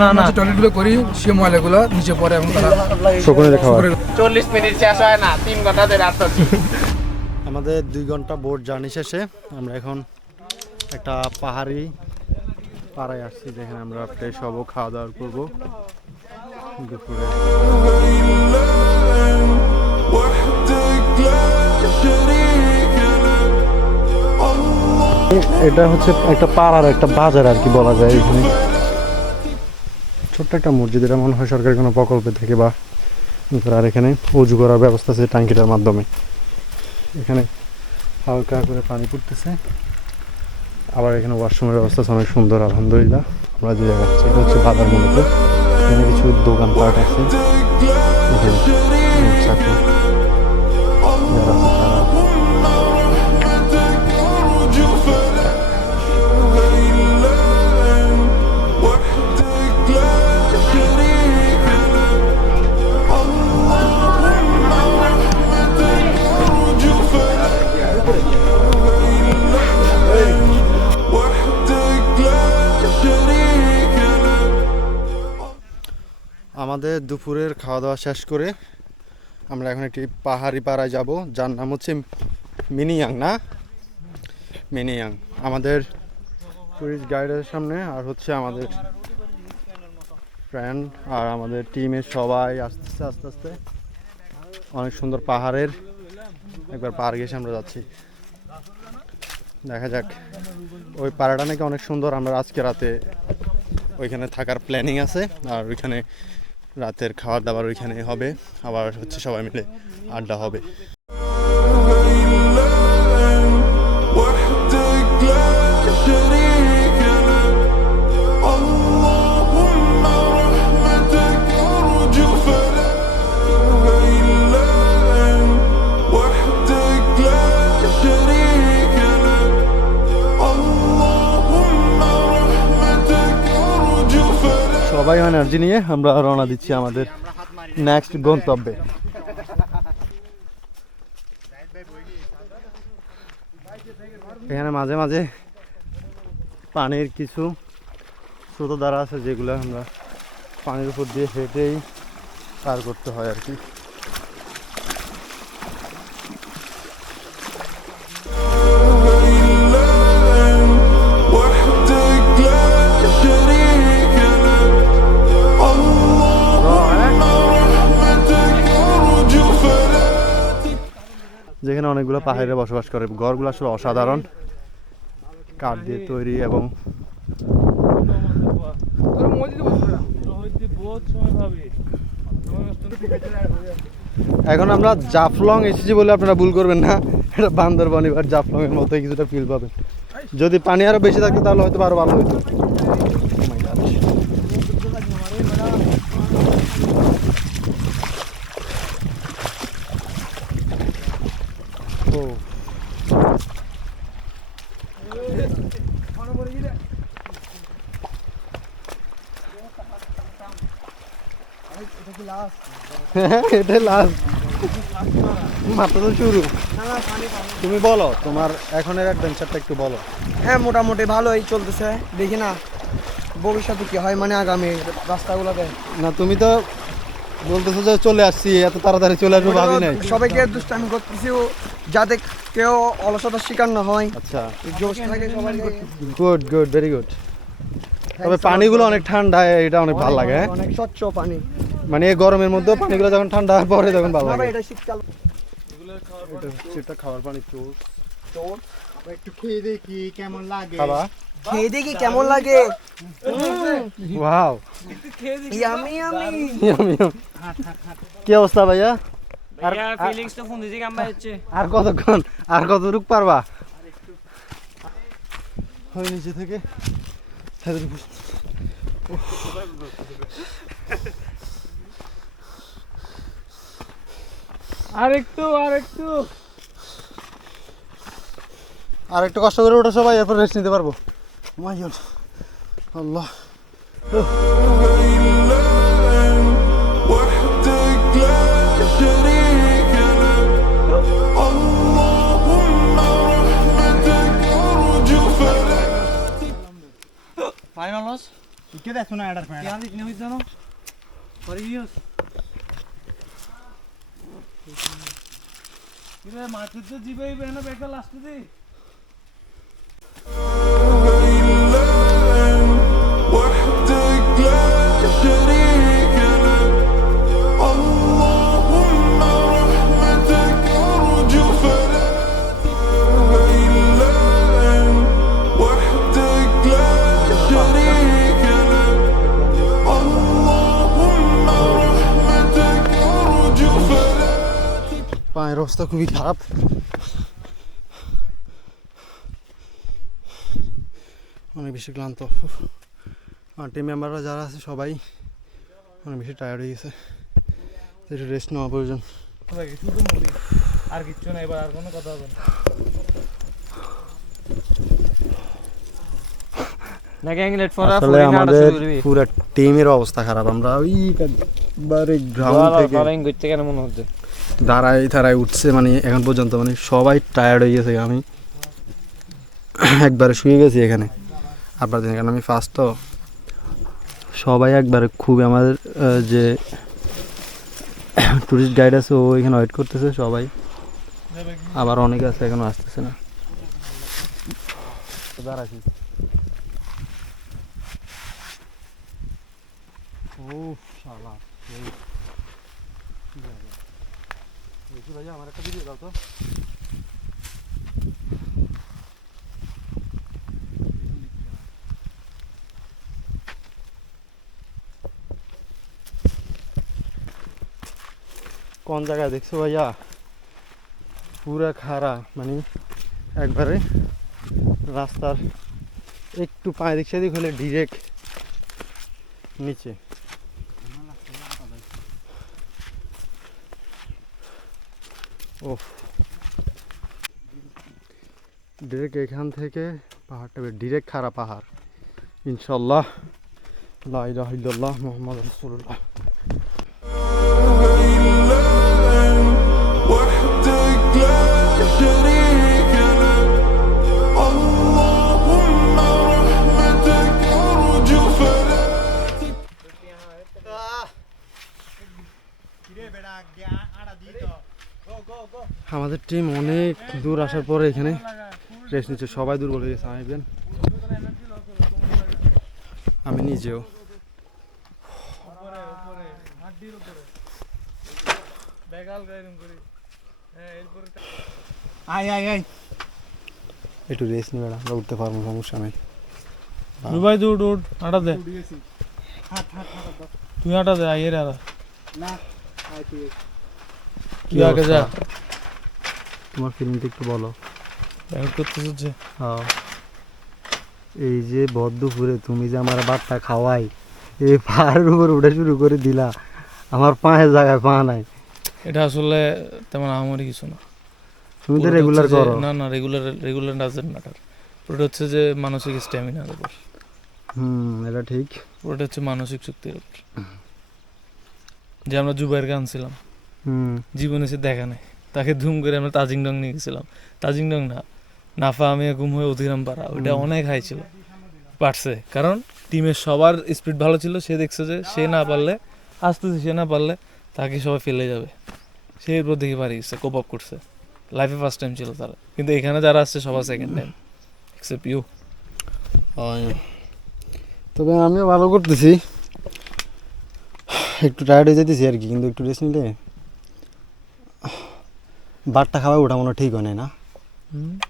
না টয়লেটগুলো করি সে ময়লাগুলো নিচে পড়ে এবং তারা শকুনে খাওয়া 40 মিনিট শেষ হয় না 3 ঘন্টা ধরে আসছি। আমাদের 2 ঘন্টা বোট জার্নি শেষে আমরা এখন একটা পাহাড়ি পাড়ায় আসছি, যেখানে আমরা ফ্রেশ হবো, খাওয়া দাওয়া করবো দুপুরে। এটা হচ্ছে একটা পাড়ার একটা বাজার আর কি বলা যায়। এখানে ছোট্ট একটা মসজিদ, এটা মনে হয় সরকারি কোনো প্রকল্পে থেকে বা আর এখানে উজু করার ব্যবস্থা আছে ট্যাঙ্কিটার মাধ্যমে। এখানে হালকা করে পানি পড়তেছে, আবার এখানে ওয়াশরুমের ব্যবস্থা আছে অনেক সুন্দর আলহামদুলিল্লাহ। আমরা যে জায়গা যাচ্ছি এটা হচ্ছে বাজার, মূলত এখানে কিছু দোকানপাট আছে। এখানে চাকরি যারা আছে তারা আমাদের দুপুরের খাওয়া দাওয়া শেষ করে আমরা এখন একটি পাহাড়ি পাড়ায় যাব, যার নাম হচ্ছে মিনিয়াং। না মিনিয়াং আমাদের টুরিস্ট গাইডের সামনে, আর হচ্ছে আমাদের ফ্রেন্ড আর আমাদের টিমের সবাই আসতেছে আস্তে আস্তে। অনেক সুন্দর পাহাড়ের একবার পাহাড় গেছে আমরা যাচ্ছি, দেখা যাক। ওই পাড়াটা নাকি অনেক সুন্দর। আমরা আজকে রাতে ওইখানে থাকার প্ল্যানিং আছে, আর ওইখানে রাতের খাবার দাবার ওইখানে হবে, আবার হচ্ছে সবাই মিলে আড্ডা হবে। সবাই এনার্জি নিয়ে আমরা রওনা দিচ্ছি আমাদের নেক্সট গন্তব্যে। এখানে মাঝে মাঝে পানির কিছু স্রোত দ্বারা আছে, যেগুলো আমরা পানির উপর দিয়ে হেঁটেই পার করতে হয় আর কি। যেখানে অনেকগুলো পাহাড়ে বসবাস করে। ঘরগুলো আসলে অসাধারণ, কাঠ দিয়ে তৈরি। এবং এখন আমরা জাফলং এসেছি বলে আপনারা ভুল করবেন না, এটা বান্দরবান এবার জাফলং এর মতো কিছুটা ফিল পাবেন। যদি পানি আরো বেশি থাকতো তাহলে হয়তো আরো ভালো হতো। এটাই লাস্ট, মাত্র তো শুরু। তুমি বলো তোমার এখনের অ্যাডভেঞ্চারটা একটু বলো। হ্যাঁ, মোটামুটি ভালোই চলতেছে, দেখি না ভবিষ্যতে কি হয়, মানে আগামী রাস্তাগুলোতে। না তুমি তো বলতেছো যে চলে আসছি, এত তাড়াতাড়ি চলে আসবো ভাবি নাই। সবাইকে দুষ্টামি করতেছি যাতে কেউ অলসতার শিকার না হয়। আচ্ছা, জোশ থাকে সবাই। Good good, very good. তবে পানিগুলো অনেক ঠান্ডা, এটা অনেক ভালো লাগে। অনেক স্বচ্ছ পানি, মানে এই গরমের মধ্যে পানিগুলো যখন ঠান্ডা পরে তখন ভালো লাগে। এটা শীতকাল। এটা খাওয়ার পানি চোর একটু খেয়ে দেখি কেমন লাগে। খাবা, খেয়ে দেখি কেমন লাগে। Wow, yummy yummy. কি অবস্থা ভাইয়া? ফিলিংস তো ফোন দিছি কাম বাইছে। আর কতক্ষণ, আর কতটুক পারবা? হয় নিচে থেকে আরেকটু আর একটু কষ্ট করে ওঠো সবাই, এরপর রেস্ট নিতে পারবো। মাই গড, আল্লাহ। Ike da suna edar fena. Yani ne hizano? Parios. Kire maçı da jibe bena beka last de. وحدك لا شريك لك اللهم رحمتك أرجو فلا إله إلا أنت وحدك لا شريك لك اللهم رحمتك أرجو فلا পায়ের অবস্থা খুবই খারাপ। অনেক বেশি ক্লান্ত। আর টিম মেম্বাররা যারা আছে সবাই অনেক বেশি টায়ার্ড হয়ে গেছে, একটু রেস্ট নেওয়া প্রয়োজন। শুধু মুড়ি আর কিচ্ছু না, এবার আর কোনো কথা হবে না। আসলে আমাদের পুরো টিমের অবস্থা খারাপ। আমরা ওই একবারে গ্রাউন্ড থেকে কেন মনে হচ্ছে দাঁড়ায় উঠছে, মানে এখন পর্যন্ত মানে সবাই টায়ার্ড হয়ে গেছে। আমি একবারে শুয়ে গেছি এখানে। আপনার দিন এখানে আমি ফার্স্ট, তো সবাই একবারে খুবই আমাদের যে টুরিস্ট গাইড আছে ও এখানে ওয়েট করতেছে সবাই, আবার অনেকে আছে এখনো আসতেছে না। দাঁড়াচ্ছি ও শালা ভাইয়া আমার একটা ভিডিও দাও তো। কোন জায়গায় দেখছো ভাইয়া? পুরা খাড়া, মানে একবারে রাস্তার একটু পায়ে দিক সেদিক হলে ডিরেক্ট নিচে। ও ডিরেক্ট এখান থেকে পাহাড়টা ডিরেক্ট খাড়া পাহাড়। ইনশাল্লাহ লা ইলাহা ইল্লাল্লাহ মুহাম্মাদুর রাসূলুল্লাহ। وحدك لا شريك لك اللهم رحمتك أرجو فلا আমাদের টিম অনেক দূর আসার পরে এখানে রেস্ট নিচ্ছে, সবাই দুর্বল হয়ে গেছে। আমি নিজেও একটু রেস্ট নিবে, আমরা উঠতে পারবো, সমস্যা নেই। ভাই তুই উঠ আটা দে, তুই আটা দে আইয়ে রা কি আগে যা। তোমার ফিলিংটা একটু বলো। করতেছে হ্যাঁ, এই যে বদ্ধপুরে তুমি যে আমার বাচ্চা খাওয়াই, এই পাহাড়ের উপর উঠে শুরু করে দিলা, আমার পায়ের জায়গায় পা নাই। এটা আসলে তেমন আমারই কিছু না, তুমি তো রেগুলার করো। না রেগুলার ডাজেন্ট ম্যাটার। ওটা হচ্ছে যে মানসিক স্ট্যামিনার উপর। এটা ঠিক। ওটা হচ্ছে মানসিক শক্তির উপর। যে আমরা জুবাইর গান ছিলাম, জীবনে সে দেখা নাই, তাকে ধুম করে আমরা তাজিংডং নিয়ে গেছিলাম। তাজিংডং না, নাফা আমি গুম হয়ে অধিরাম পাড়া, ওইটা অনেক হাই ছিল, পারছে কারণ টিমের সবার স্পিড ভালো ছিল। সে দেখছে যে সে না পারলে আসতেছে, সে না পারলে তাকে সবাই ফেলে যাবে, সে এরপর দেখে পারি গেছে, কোপ আপ করছে। লাইফে ফার্স্ট টাইম ছিল তারা, কিন্তু এখানে যারা আসছে সবার সেকেন্ড টাইম এক্সেপ্ট ইউ। তবে আমিও ভালো করতেছি, একটু টায়ার্ড হয়ে যেতেছি আর কি, কিন্তু একটু রেস্ট নিলে ভাতটা খাওয়া ওটা মনে ঠিক হয় না।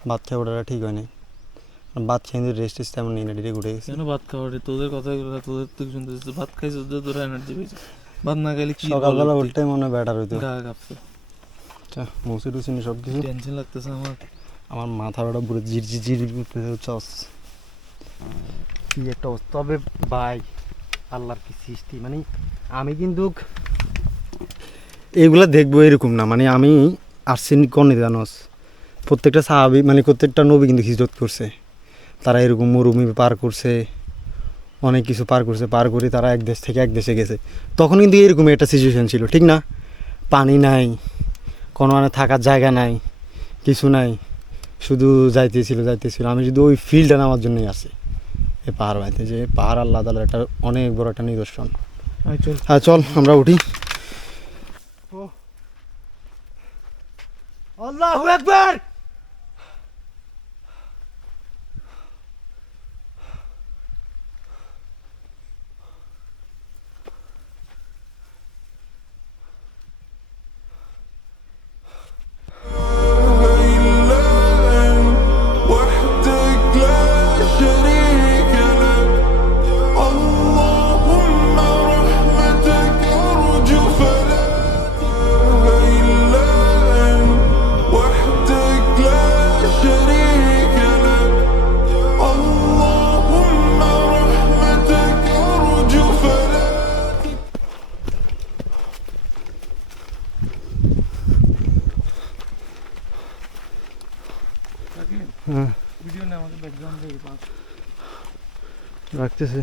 ভাত খাওয়া ওটা ঠিক হয় নাই, ভাত খেয়ে রেস্ট টেস্ট তেমন নেই না, ডিরেক্ট উঠে গেছে। কেন ভাত খাওয়া তোদের কথাগুলো তোদের তুই শুনতেছিস, ভাত খাইছিস তোরা এনার্জি পেয়েছিস। ভাত না খেলে কি সকালবেলা উল্টাই মনে হয় ব্যাটার হইতো। গা কাঁপছে, আচ্ছা মুসি টুসিনি সব কিছু টেনশন লাগতেছে আমার মাথার ওটা পুরো ঝিরঝির করতেছে। কি একটা অবস্থা। তবে ভাই আল্লাহর কি সৃষ্টি, মানে আমি কিন্তু এইগুলা দেখবো এরকম না, মানে আমি আসছি কনে জানোস, প্রত্যেকটা সাহাবী মানে প্রত্যেকটা নবী কিন্তু হিজরত করছে, তারা এরকম মরুভূমি পার করছে, অনেক কিছু পার করছে, পার করে তারা এক দেশ থেকে এক দেশে গেছে। তখন কিন্তু এরকম একটা সিচুয়েশান ছিল, ঠিক না? পানি নাই, কোনো মানে থাকার জায়গা নাই, কিছু নাই, শুধু যাইতেছিল। আমি শুধু ওই ফিল্ডটা নামার জন্যই আসি, এই পাহাড় বাড়িতে, যে পাহাড় আল্লাহ তাআলার একটা অনেক বড় একটা নিদর্শন। চল হ্যাঁ চল আমরা উঠি। আল্লাহু আকবার। وحدك لا شريك لك اللهم رحمتك أرجو فلا إله إلا أنت وحدك لا شريك لك اللهم رحمتك أرجو فلا হ্যাঁ ভিডিও না আমাদের ব্যাকগ্রাউন্ডে রাখতেছি।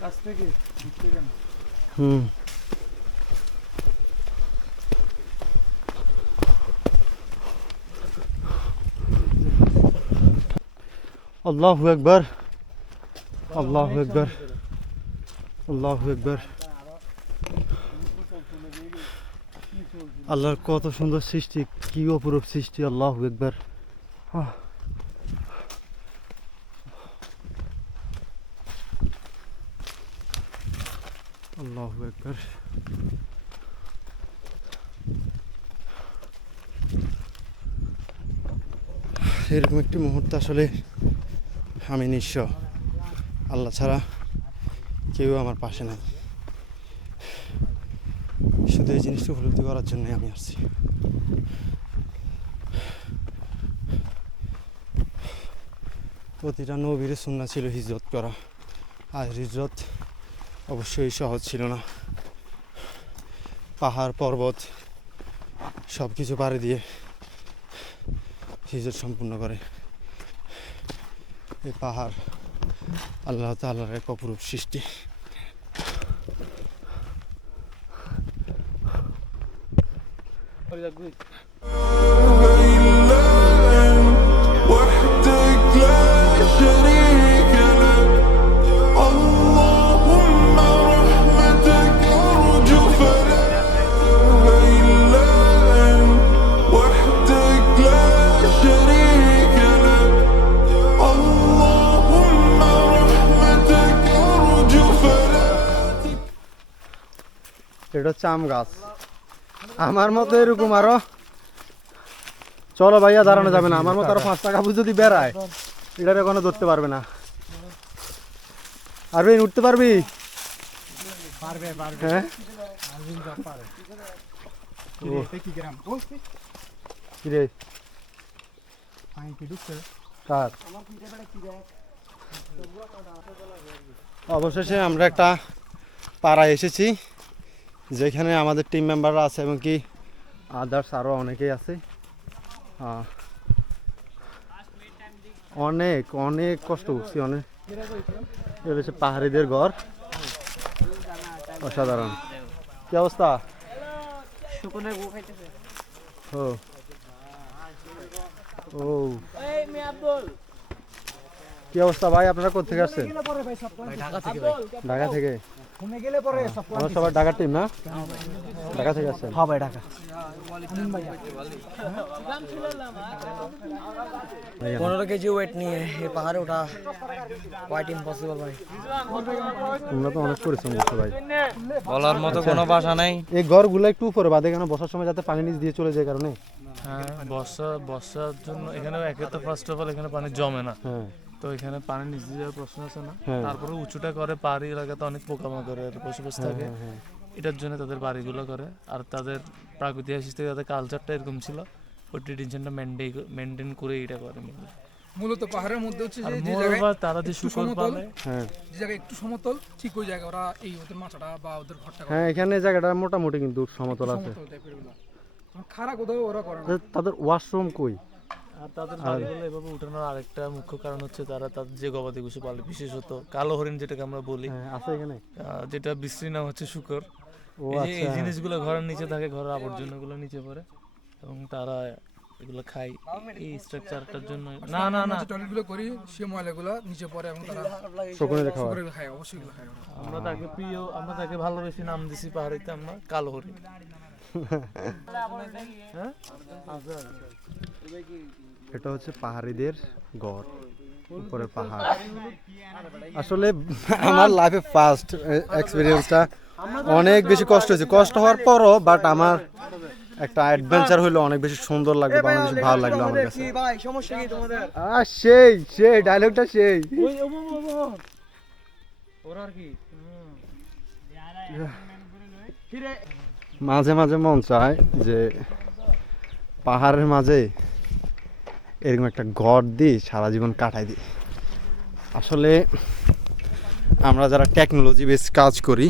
কাছ থেকে দেখতে কেন হুম আল্লাহু আকবার, আল্লাহু আকবার, আল্লাহু আকবার। আল্লাহর কত সুন্দর সৃষ্টি, কি অপরূপ সৃষ্টি। আল্লাহু আকবার। আল্লাহু আকবার। এরকম একটি মুহূর্ত আসলে আমি নিঃস্ব, আল্লাহ ছাড়া কেউ আমার পাশে নাই। শুধু এই জিনিসটা উপলব্ধি করার জন্য আমি আসছি। প্রতিটা নবীর সুন্নাহ ছিল হিজরত করা, আর হিজরত অবশ্যই সহজ ছিল না। পাহাড় পর্বত সব কিছু পাড়ি দিয়ে হিজরত সম্পূর্ণ করে। এই পাহাড় আল্লাহ তাআলার এক অপরূপ সৃষ্টি। وحدك لا شريك لك اللهم رحمتك أرجو فلا إله إلا أنت وحدك لا شريك لك اللهم رحمتك أرجو فلا এটা হচ্ছে আম গাছ। আমার মতো এরকম আরো, চলো ভাইয়া দাঁড়ানো যাবে না, আমার মতো আরো 5 টাকা যদি বেড়ায় এটার এখনো ধরতে পারবে না। আরবিন উঠতে পারবি? হ্যাঁ কি রে কার? অবশেষে আমরা একটা পাড়ায় এসেছি যেখানে আমাদের টিম মেম্বাররা আছে এবং কি আদার্স আরও অনেকেই আছে। অনেক অনেক কষ্ট করছি, অনেক। এটা হচ্ছে পাহাড়িদের ঘর, অসাধারণ। কি অবস্থা? ও ও কি অবস্থা ভাই, আপনারা কোথা থেকে আসছেন? ঢাকা থেকে। আমার সবার ঢাকার টিম না? ঢাকা থেকে আসছেন? হ্যাঁ ভাই ঢাকা। 15 কেজি ওয়েট নিয়ে এই পাহাড়ে ওঠা কোয়াইট ইম্পসিবল ভাই। তোমরা তো অনেক পরিশ্রম করছো ভাই, বলার মতো কোনো ভাষা নাই। এই ঘরগুলো একটু উপরে বাদে কেন, বসার সময় যাতে পানি নিচ দিয়ে চলে যায় কারণে। হ্যাঁ বর্ষার জন্য এখানে একে তো ফার্স্ট অফ অল এখানে পানি জমে না, হ্যাঁ তো এখানে পানি নিচ দিয়ে যাওয়ার প্রশ্ন আছে না। হ্যাঁ। তারপরে উঁচুটা করে পাহাড়ি এলাকাতে অনেক পোকামাকড় পশু পাখি থাকে, হ্যাঁ। এটার জন্য তাদের বাড়িগুলো করে। আর তাদের প্রাকৃতিক হিসেবে তাদের কালচারটা এরকম ছিল, ওই ট্রেডিশনটা মেনটেন করে এটা করে। মূলত পাহাড়ের মধ্যে হচ্ছে আর যে যে moreover জায়গায় তারা যে একটু শুকর সমতল, পালে, হ্যাঁ যে জায়গায় একটু সমতল ঠিক ওই জায়গায় ওরা এই ওদের মাথাটা বা ওদের ঘরটা করে। হ্যাঁ, এখানে জায়গাটা মোটামুটি কিন্তু সমতল আছে। সমতল টাইপের গুলো খাড়া কোথাও ওরা করে না। তাদের ওয়াশরুম কই? আর তাদের বাড়িগুলো এভাবে উঠানোর আরেকটা মুখ্য কারণ হচ্ছে তারা তাদের যে গবাদি পশু পালে, বিশেষত কালো হরিণ যেটাকে আমরা বলি, হ্যাঁ, আছে এখানে। যেটা বিশ্রী নাম হচ্ছে শুকর। ও এই আচ্ছা। জিনিসগুলো ঘরের নিচে থাকে, ঘরের আবর্জনাগুলো নিচে পড়ে এবং তারা এগুলো খাই এই স্ট্রাকচারটার জন্য। না না না, টয়লেটগুলো করি সে ময়লাগুলো নিচে পড়ে এবং তারা শকুনে খাওয়া করে খায়, অবশ্যই এগুলো খায় ওরা। আমরা তাকে প্রিয়, আমরা তাকে ভালোবেসে নাম দিছি পাহাড়িতে আমরা কালো হরিণ। হ্যাঁ এটা হচ্ছে পাহাড়িদের গড়, উপরে পাহাড়। আসলে আমার লাইফে ফার্স্ট এক্সপিরিয়েন্সটা অনেক বেশি কষ্ট হয়েছে, কষ্ট হওয়ার পরও বাট আমার একটা অ্যাডভেঞ্চার হলো, অনেক বেশি সুন্দর লাগলো বা অনেক বেশি ভালো লাগলো আমার কাছে। কি ভাই সমস্যা কি তোমাদের? সেই সেই ডায়লগটা সেই। ওরা আর কি মাঝে মাঝে মন চায় যে পাহাড়ের মাঝে এরকম একটা ঘর দিই সারা জীবন কাটাই দিই। আসলে আমরা যারা টেকনোলজি বেস কাজ করি,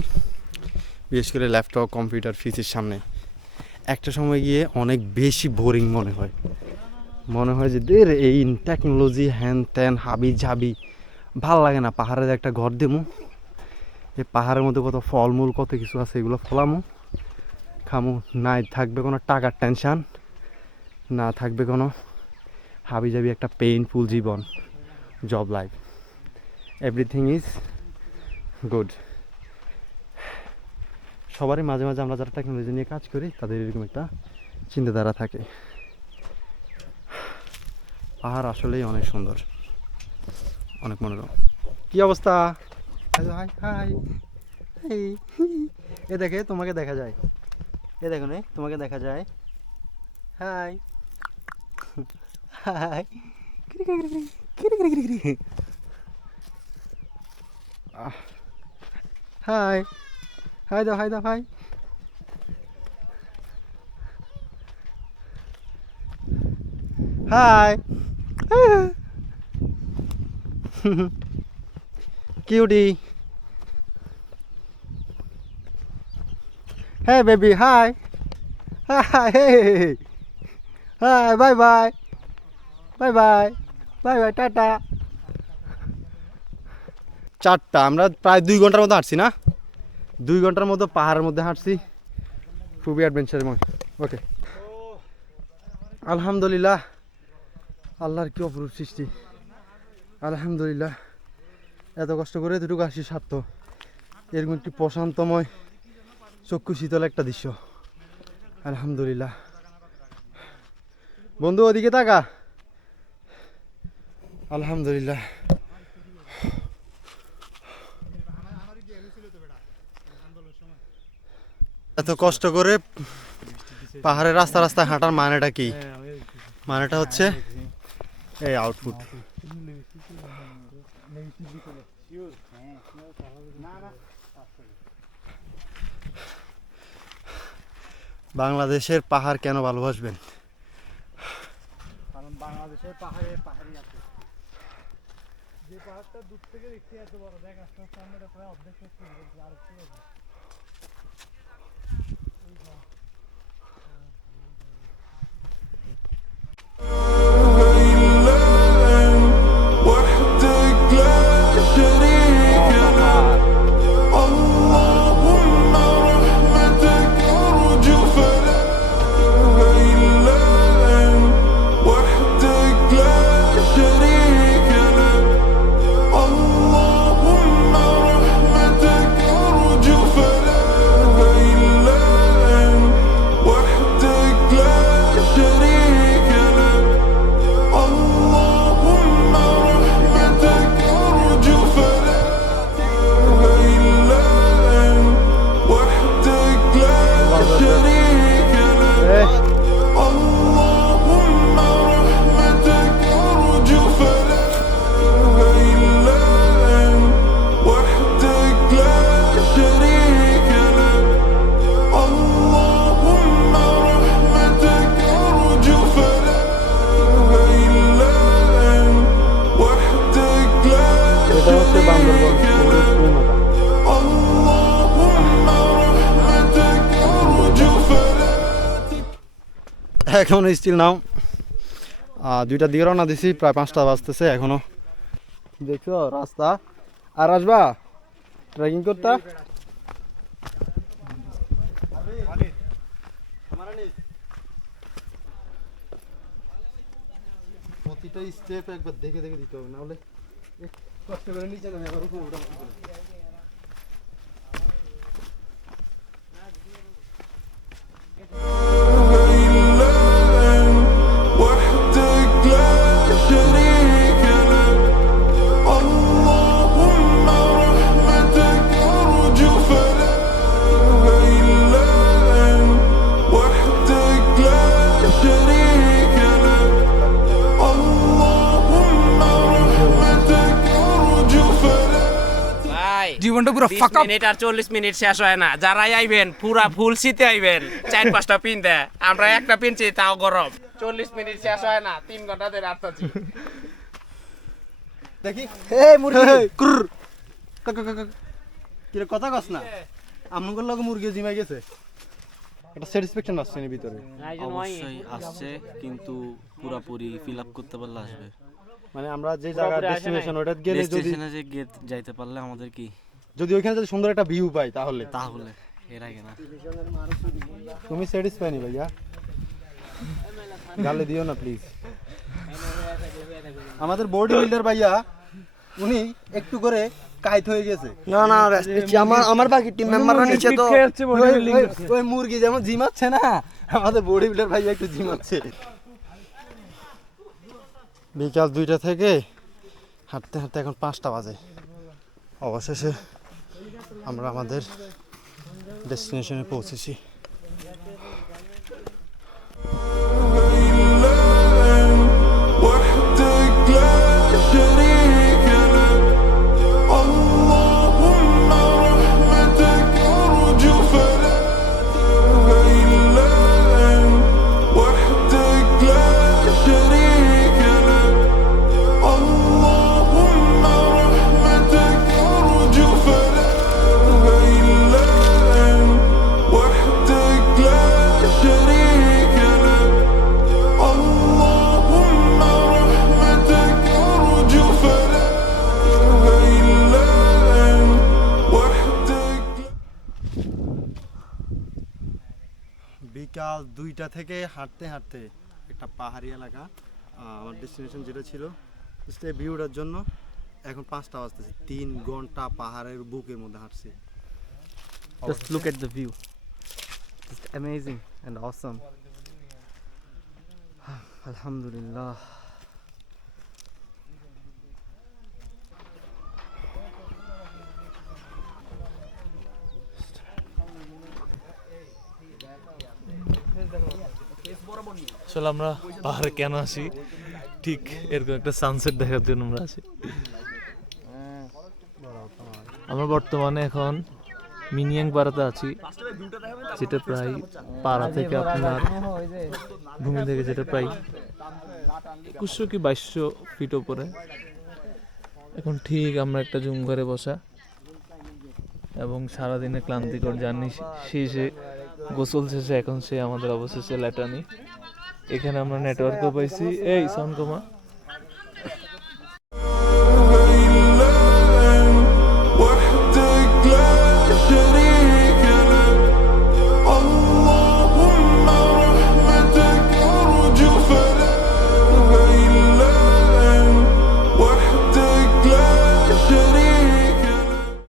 বিশেষ করে ল্যাপটপ কম্পিউটার পিসির সামনে, একটা সময় গিয়ে অনেক বেশি বোরিং মনে হয় যে দের এই টেকনোলজি হ্যান ত্যান হাবি ঝাবি ভাল লাগে না। পাহাড়ের একটা ঘর দেবো, এই পাহাড়ের মধ্যে কত ফলমূল কত কিছু আছে, এগুলো ফলামো খামো, নাই থাকবে কোনো টাকার টেনশান, না থাকবে কোনো হাবি জাবি একটা পেইনফুল জীবন, job life, everything is good. সবারই মাঝে মাঝে আমরা যারা টেকনোলজি নিয়ে কাজ করি তাদের এরকম একটা চিন্তাধারা থাকে। পাহাড় আসলেই অনেক সুন্দর, অনেক মনোরম। কি অবস্থা? হাই হাই, এ দেখে তোমাকে দেখা যায়, এ দেখো নে তোমাকে দেখা যায়। হাই হাই, হাই হাই দাও হাই দাও hi. Hi cutie, hey baby, hi, hi, hey, hi, bye bye, bye bye, bye bye, tata. 4টা, আমরা প্রায় 2 ঘন্টার মতো হাঁটছি না, 2 ঘন্টার মতো পাহাড়ের মধ্যে হাঁটছি, খুবই অ্যাডভেঞ্চার। ওকে, আলহামদুলিল্লাহ, আল্লাহর কি অপরূপ সৃষ্টি, আলহামদুলিল্লাহ। এত কষ্ট করে এতটুকু আসি সার্থ, এরকম একটি প্রশান্তময় চক্ষু শীতল একটা দৃশ্য, আলহামদুলিল্লাহ। বন্ধু ওদিকে তাকা, আলহামদুলিল্লাহ। এত কষ্ট করে পাহাড়ের রাস্তা রাস্তায় হাঁটার মানেটা কি? মানেটা হচ্ছে এই আউটপুট। বাংলাদেশের পাহাড় কেন ভালোবাসবেন? কারণ বাংলাদেশের পাহাড়ে পাহাড়ি আছে, যে পাহাড়টা দূর থেকে দেখতে এত বড়, দেখ আস্তে আস্তে আমরা প্রায় অর্ধেক শেষ করে দিয়েছি, আর একটু আছে। وحدك لا شريك لك اللهم رحمتك أرجو فلا إله إلا أنت وحدك لا شريك لك اللهم رحمتك أرجو فلا إله إلا أنت وحدك لا شريك لك اللهم رحمتك أرجو فلا إله إلا أنت وحدك لا شريك لك اللهم رحمتك أرجو فلا إله إلا أنت وحدك لا شريك لك اللهم رحمتك أرجو فلا إله إلا أنت وحدك لا এটা হচ্ছে বান্দরবন اللهم رحمتك أرجو فلا এখন স্টিল নাও 2টার দিকে রওনা দিছি, প্রায় 5টা বাজতেছে এখনো। দেখছো রাস্তা, আর আসবা ট্রেকিং করতে? প্রতিটা স্টেপ একবার দেখে দেখে দিতে হবে, না হলে কষ্ট করে নিচে নামে আবার উপরে উঠা মুশকিল। وحدك لا شريك لك اللهم رحمتك أرجو فلا إله إلا أنت وحدك لا شريك لك اللهم رحمتك أرجو فلا ভাই জীবনটা পুরো 20 ফাঁকা। মিনিট আর 40 মিনিট শেষ হয় না, যারাই আইবেন পুরা ফুল শীতে আইবেন, 4-5টা পিন দেয়, আমরা একটা পিনছি তাও গরম। 40 মিনিট শেষ হয় না, 3 ঘন্টা ধরে আসতেছি। দেখি এই মুরগি কুর কি রে, কথা কস না, আমনগর লগে মুরগি জিমাই গেছে, একটা স্যাটিসফ্যাকশন আসছে এর ভিতরে। অবশ্যই আসছে, কিন্তু পুরাপুরি ফিল আপ করতে পারলে আসবে। মানে আমরা যে জায়গা ডেস্টিনেশন ওটা গেলে যদি ডেস্টিনেশনে যে যাইতে পারলে আমাদের কি, যদি ওইখানে যদি সুন্দর একটা ভিউ পাই তাহলে তাহলে এর আগে না। তুমি স্যাটিসফাই নি ভাইয়া, গালে দিও না প্লিজ। আমাদের বডি বিল্ডার ভাইয়া উনি একটু করে কাইত হয়ে গেছে। না না rest নিচ্ছি। আমার বাকি টিম মেম্বাররা নিচে তো ওই মুরগি যেমন জিমাচ্ছে না, আমাদের বডি বিল্ডার ভাইয়া একটু জিমাচ্ছে। বিকাল 2টা থেকে হাঁটতে হাঁটতে এখন 5টা বাজে। অবশেষে আমরা আমাদের ডেস্টিনেশনে পৌঁছেছি। وحدك لا شريك لك اللهم رحمتك أرجو فلا إله إلا أنت وحدك لا شريك لك اللهم رحمتك أرجو فلا إله إلا أنت وحدك لا شريك لك اللهم رحمتك أرجو فلا إله إلا أنت وحدك বিকাল 2টা থেকে হাঁটতে হাঁটতে একটা পাহাড়ি এলাকা, আমার ডেস্টিনেশন যেটা ছিল স্টে ভিউটার জন্য এখন 5টা বাজতেছে। 3 ঘন্টা পাহাড়ের বুকের মধ্যে হাঁটছি। Just look at the view. It's amazing and awesome. Alhamdulillah. আসলে আমরা পাহাড়ে কেন আসি, ঠিক এরকম একটা সানসেট দেখার জন্য আমরা আসি। আমরা বর্তমানে এখন মিনিয়াং পাড়াতে আছি, যেটা প্রায় পাড়া থেকে আপনার ভূমি থেকে যেটা প্রায় 2100 কি 2200 ফিট উপরে। এখন ঠিক আমরা একটা জুম ঘরে বসা এবং সারাদিনে ক্লান্তিকর জার্নি শেষে গোসল শেষে এখন সে আমাদের অবশেষে ল্যাটানি। এখানে আমরা নেটওয়ার্কও পাইছি। এই সাউন্ড কমা।